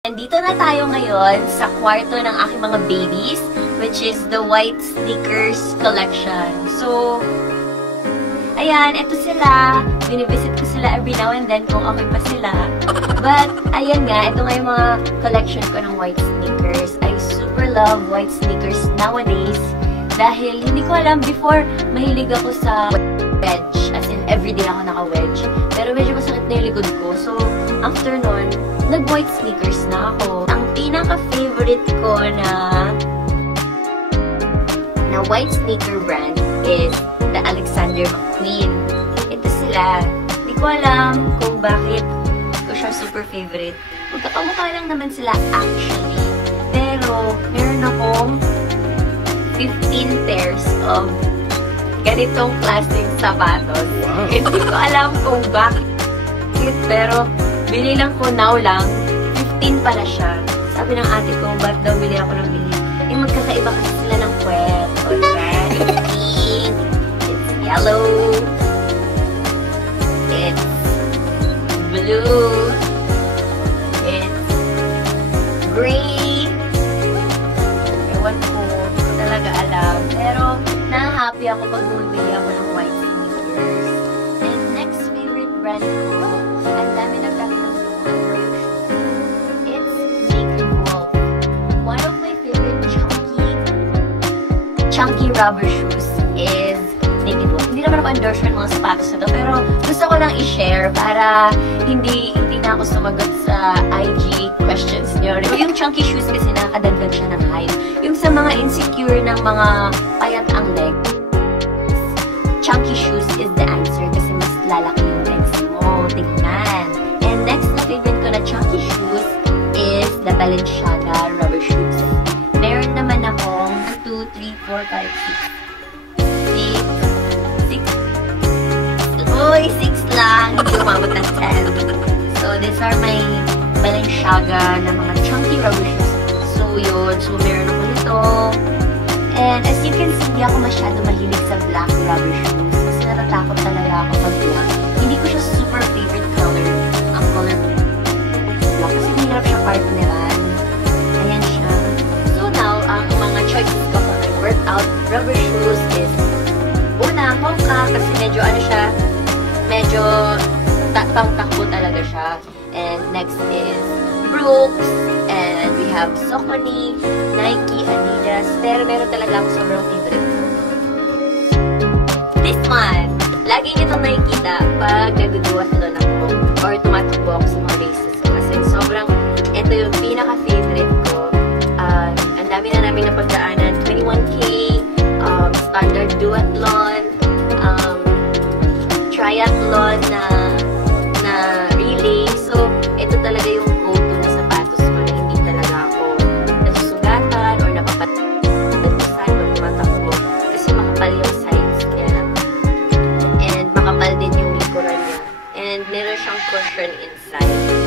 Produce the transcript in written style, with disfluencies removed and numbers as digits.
Nandito na tayo ngayon sa kwarto ng aking mga babies, which is the White Sneakers collection. So, ayan, eto sila. Binivisit ko sila every now and then kung okay pa sila. But, ayan nga, ito nga yung mga collection ko ng white sneakers. I super love white sneakers nowadays. Dahil, hindi ko alam, before, mahilig ako sa wedge. As in, everyday ako naka-wedge. Pero medyo masakit na yung likod ko. So, after nun, nag-white sneakers na ako. Ang pinaka-favorite ko na white sneaker brand is the Alexander McQueen. Ito sila. Hindi ko alam kung bakit ko siya super favorite. Magkakamukha lang naman sila actually. Pero, meron akong 15 pairs of ganitong klaseng sapatos. Wow. Hindi ko alam kung bakit. Pero, binilang ko now lang, 15 pala siya. Sabi ng ate ko, ba't daw bili ako ng bili? Eh, magkakaiba kasi sila ng kwet. Alright, it's pink, it's yellow, it's blue, it's gray. Ewan ko, hindi ko talaga alam. Pero, na-happy ako pag bumibili ako ng white sneakers. And next favorite brand ko, ang dami na kami ng it's Naked Wolf. One of my favorite chunky rubber shoes is Naked Wolf. Hindi naman ako endorsement mga sapatos na to, pero gusto ko lang i-share para hindi na ako sumagot sa IG questions nyo. Yung chunky shoes kasi nakakadagdag siya ng height. Yung sa mga insecure ng mga payat ang leg, chunky shoes is the answer kasi mas lalaki yung legs mo. Tignan. And next na favorite ko na chunky shoes is the Balenciaga rubber shoes. Meron naman akong 2, 3, 4, 5, 6. 6 lang. Hindi umabot ng 10. So, these are my Balenciaga na mga chunky rubber shoes. So, yun. So, meron ako nito. And as you can see, hindi ako masyado mahilig sa black rubber shoes. Kasi natatakot talaga ako pag black. Hindi ko siya super favorite color. Ang color black. Kasi hirap siya partneran. Ayan siya. So, now, ang mga choices ko for my workout rubber shoes is una, Hoka. Kasi medyo ano siya, medyo pang-takbo talaga siya. And next is Brooks. And we have Saucony, Nike, Adidas. Pero meron talaga ako sobrang favorite ko. This one. Lagi niyo itong nakikita pag nag-duathlon ako or tumatakbo ako sa mga races ko. Kasi sobrang, ito yung pinaka-favorite ko. Ang dami na namin napagdaanan. 21K, standard duathlon, triathlon na relay. So, ito talaga yung go-to na sapatos ko na hindi talaga ako nasusugatan or napapatusan pag tumatakbo. Kasi makapal yung sides niya. And makapal din yung likuran niya. And meron siyang cushion inside.